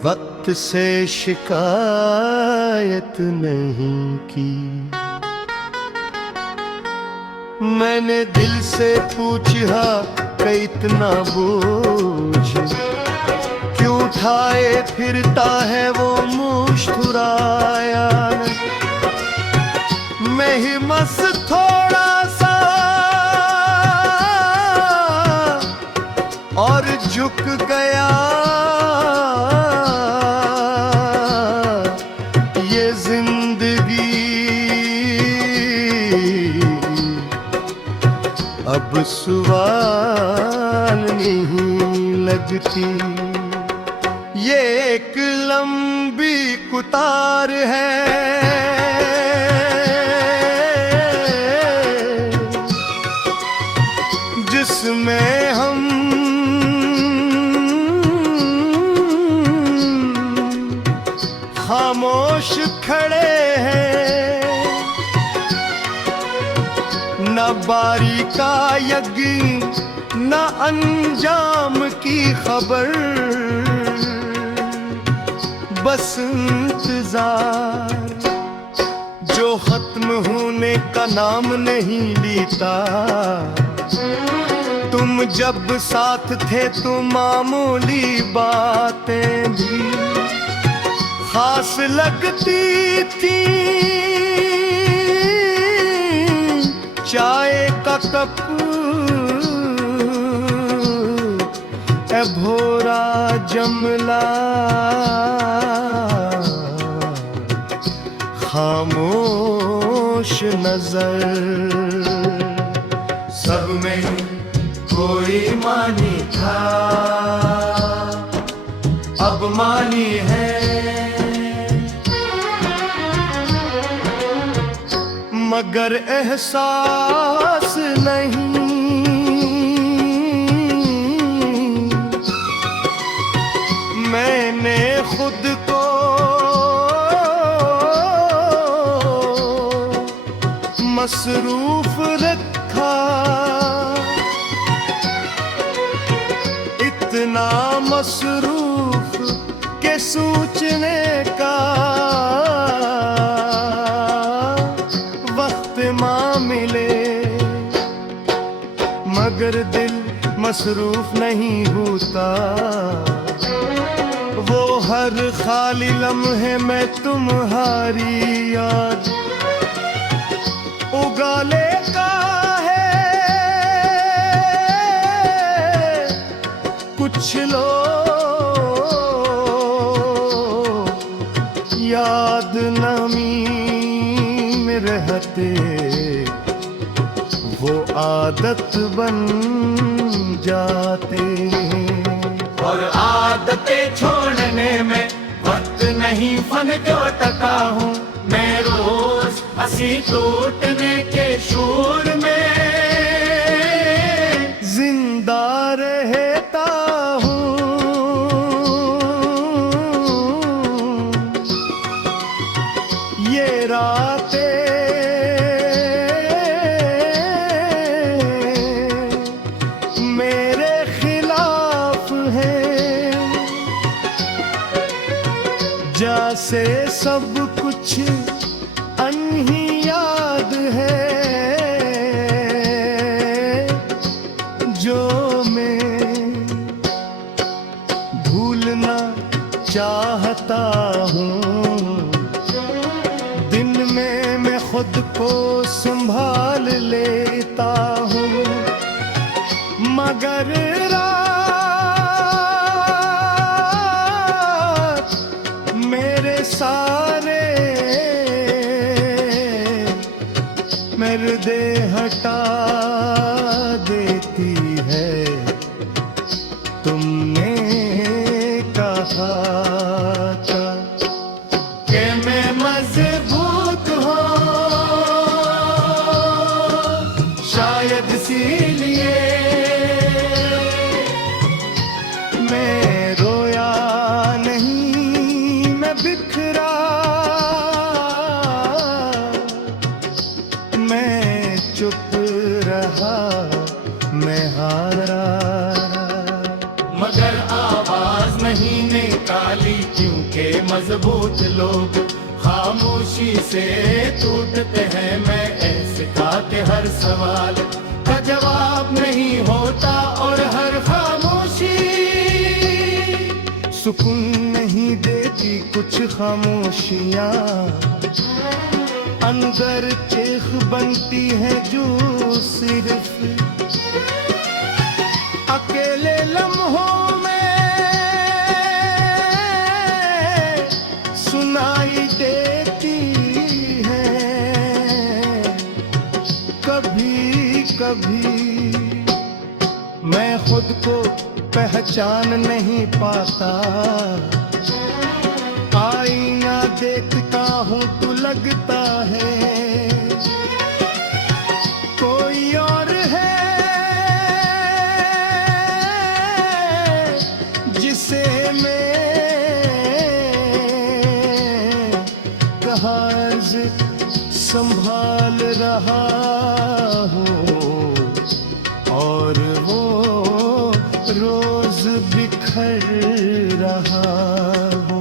वक्त से शिकायत नहीं की। मैंने दिल से पूछा कि इतना बोझ क्यों उठाए फिरता है वो, मुस्कुराया मैं ही मस थोड़ा सा और झुक गया। ये जिंदगी अब सवाल नहीं लगती। ये एक लंबी कुतार है जिसमें हम खामोश खड़े हैं। न बारी का यकीन न अंजाम की खबर, बस इंतजार जो खत्म होने का नाम नहीं लेता। तुम जब साथ थे तो मामूली बातें भी खास लगती थी। चाय का कप ए भोरा जमला, खामोश नजर सब में कोई मानी था, अब मानी है। मगर एहसास नहीं, मैंने खुद को मसरूफ रखा। इतना मसरूफ के सोचने का वक्त माँ मिले, मगर दिल मसरूफ नहीं होता। वो हर खाली लम्हे में तुम्हारी याद उगा लेता है। कुछ लोग याद नमी में रहते, वो आदत बन जाते। और आदतें छोड़ने में वक्त नहीं, फन जो टका हूँ मैं रोज हंसी टूटने के शोर में जिंदा रहता हूँ। ये रातें मेरे खिलाफ हैं, जैसे सब कुछ अनही याद है जो मैं भूलना चाहता हूँ। दिन में मैं खुद को संभाल लेता हूँ, मगर रात मेरे सारे पर्दे हटा देती है। तुमने कहा था कि मैं मजबूत हूँ, शायद इसीलिए मैं रोया नहीं, मैं बिखरा, मैं चुप रहा, मैं हारा। मगर आवाज नहीं निकाली क्योंकि मजबूत लोग खामोशी से टूटते हैं। मैं ऐसे का के हर सवाल का जवाब नहीं होता और हर खामोशी सुकून नहीं देती कुछ खामोशियाँ, अंदर चीख बनती है जो सिर्फ अकेले लम्हों में सुनाई देती है। कभी कभी मैं खुद को पहचान नहीं पाता, आईना देखता हूँ तो लगता है कोई और है जिसे मैं कहाज संभाल रहा हूँ और वो रोज बिखर रहा हूँ।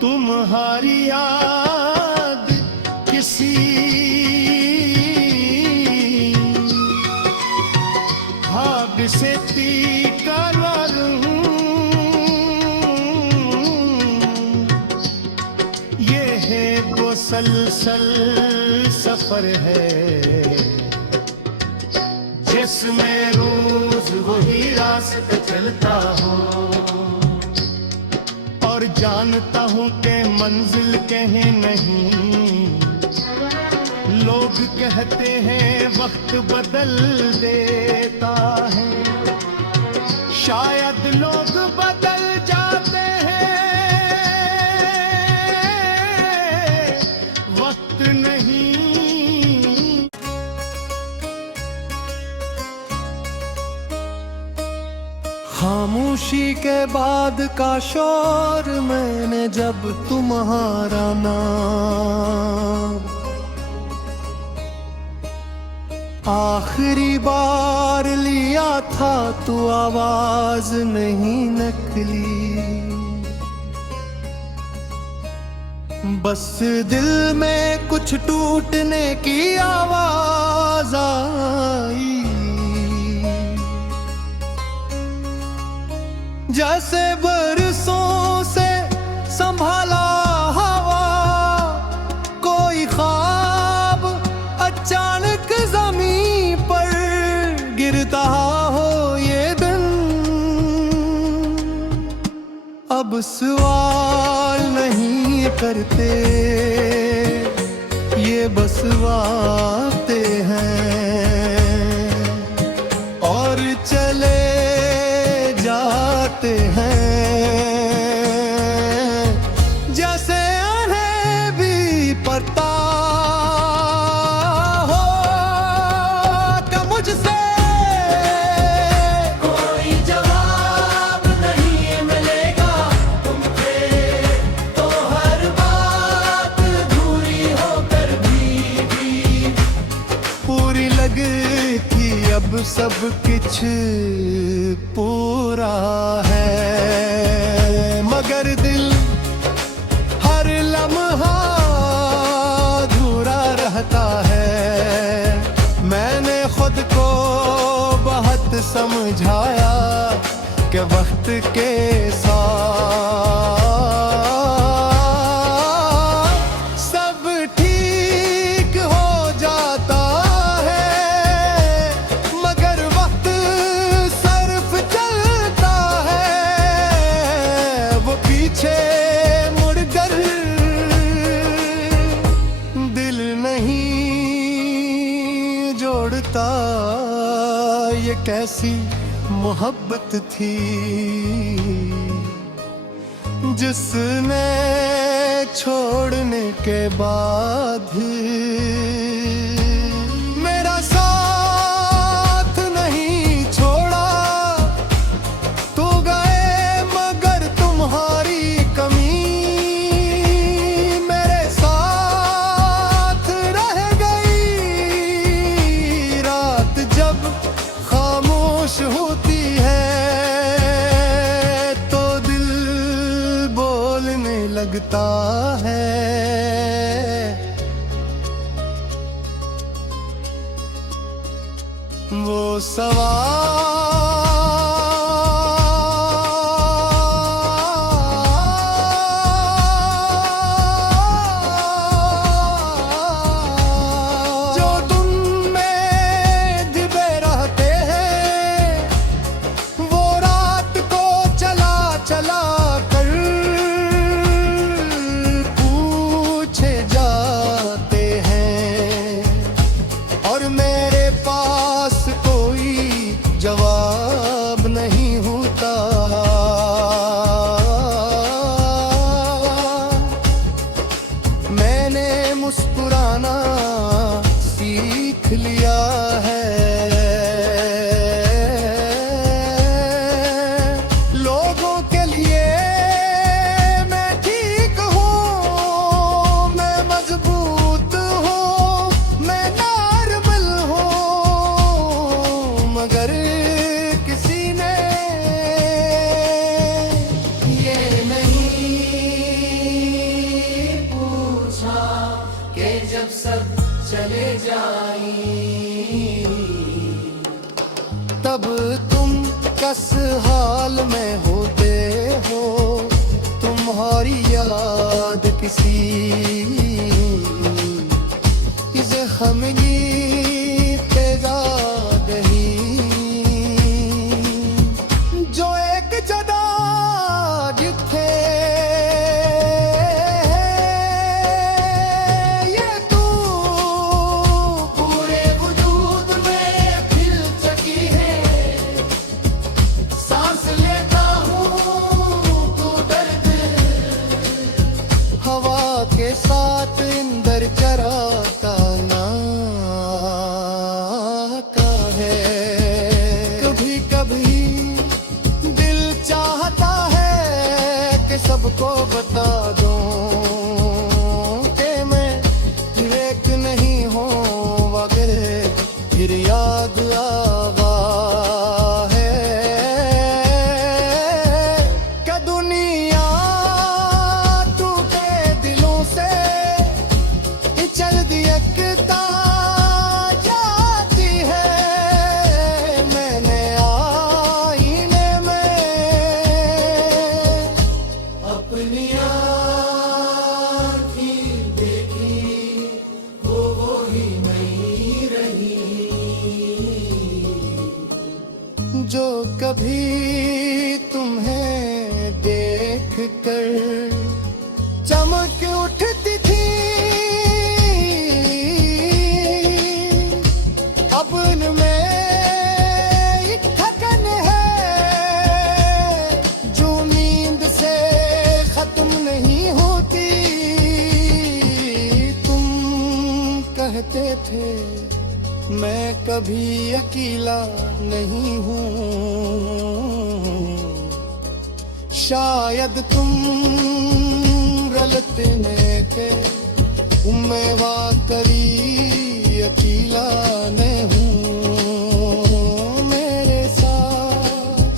तुम्हारी याद किसी भाग से तीका लूं, ये है मुसलसल सफर है जिसमें रोज वही रास्ता चलता हूँ और जानता हूँ कि मंजिल कहीं नहीं। लोग कहते हैं वक्त बदल देता है, शायद लोग बदल जाते हैं, वक्त नहीं। खामोशी के बाद का शोर मैंने जब तुम्हारा नाम आखिरी बार लिया था तो आवाज नहीं निकली, बस दिल में कुछ टूटने की आवाज आई। जैसे बरसों से संभाला हवा कोई ख्वाब अचानक जमीन पर गिरता हो ये दिन। अब सवाल नहीं करते ये बस बातें हैं और चले जाते हैं जैसे उन्हें भी पता हो कि मुझसे कोई जवाब नहीं मिलेगा तुमसे, तो हर बात अधूरी होकर भी पूरी लगती अब सब कुछ पूरा है, मगर दिल हर लम्हा अधूरा रहता है। मैंने खुद को बहुत समझाया कि वक्त के साथ सब ठीक हो जाता है, मगर वक्त सिर्फ चलता है, वो पीछे मुड़कर दिल नहीं जोड़ता। ये कैसी मोहब्बत थी जिसने छोड़ने के बाद मेरा साथ नहीं छोड़ा। तो गए मगर तुम्हारी कमी समय लगता है। वो सवाल जो तुम में दिबे रहते हैं, वो रात को चला चला कर पूछे जाते हैं, और मेरे पास कोई जवाब नहीं होता। मैंने मुस्कुराना सीख लिया है। लोगों के लिए मैं ठीक हूँ, मैं मजबूत हूँ, मैं नॉर्मल हूँ, मगर किसी ने ये नहीं पूछा कि जब सब चले जाएं तब तुम किस हाल में होते हो। तुम्हारी याद किसी इसे खमगी तेजा गही, जो एक जदा जिथे ये तू पूरे वजूद में खिल चुकी है। सांस लेता हूँ तू दर्द हवा के साथ इंदर चराता ना का है। कभी कभी दिल चाहता है कि सबको बता दूं कि मैं विवेक नहीं हूँ, मगर फिर याद आवा है कि दुनिया टूटे दिलों से चल दी एकता जाती है। मैंने आईने में अपनी आँखें देखी, वो ही नहीं रही जो कभी तुम्हें देख कर चमक उठती थी। अब उनमें एक थकन है जो नींद से खत्म नहीं होती। तुम कहते थे मैं कभी अकेला नहीं हूँ, शायद तुम रलतने के मैं वाकई अकेला नहीं हूँ। मेरे साथ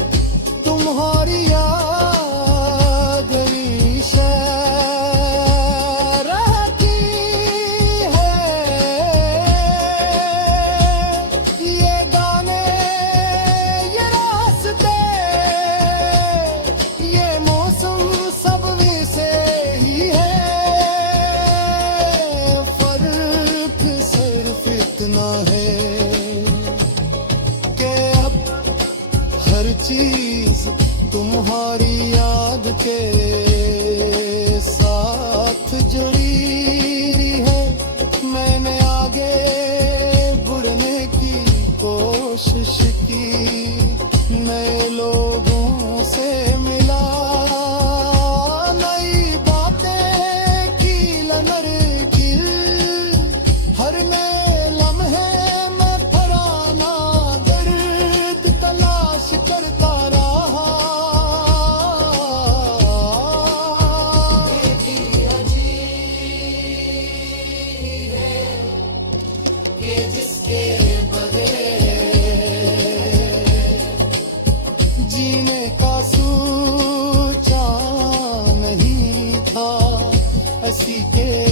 तुम्हारी याद गई शहर रहती है। ये गाने ये रास्ते ये मौसम सब से ही है। फर्क सिर्फ इतना है कि अब हर चीज तुम्हारी याद के साथ जुड़ी है। मैंने आगे बढ़ने की कोशिश की, नए लोगों से मिला, नई बातें की लनर की, हर नए लम्हे में फराना दर्द तलाश करता रहा। ये जिसके जीने का सोचा नहीं सीखे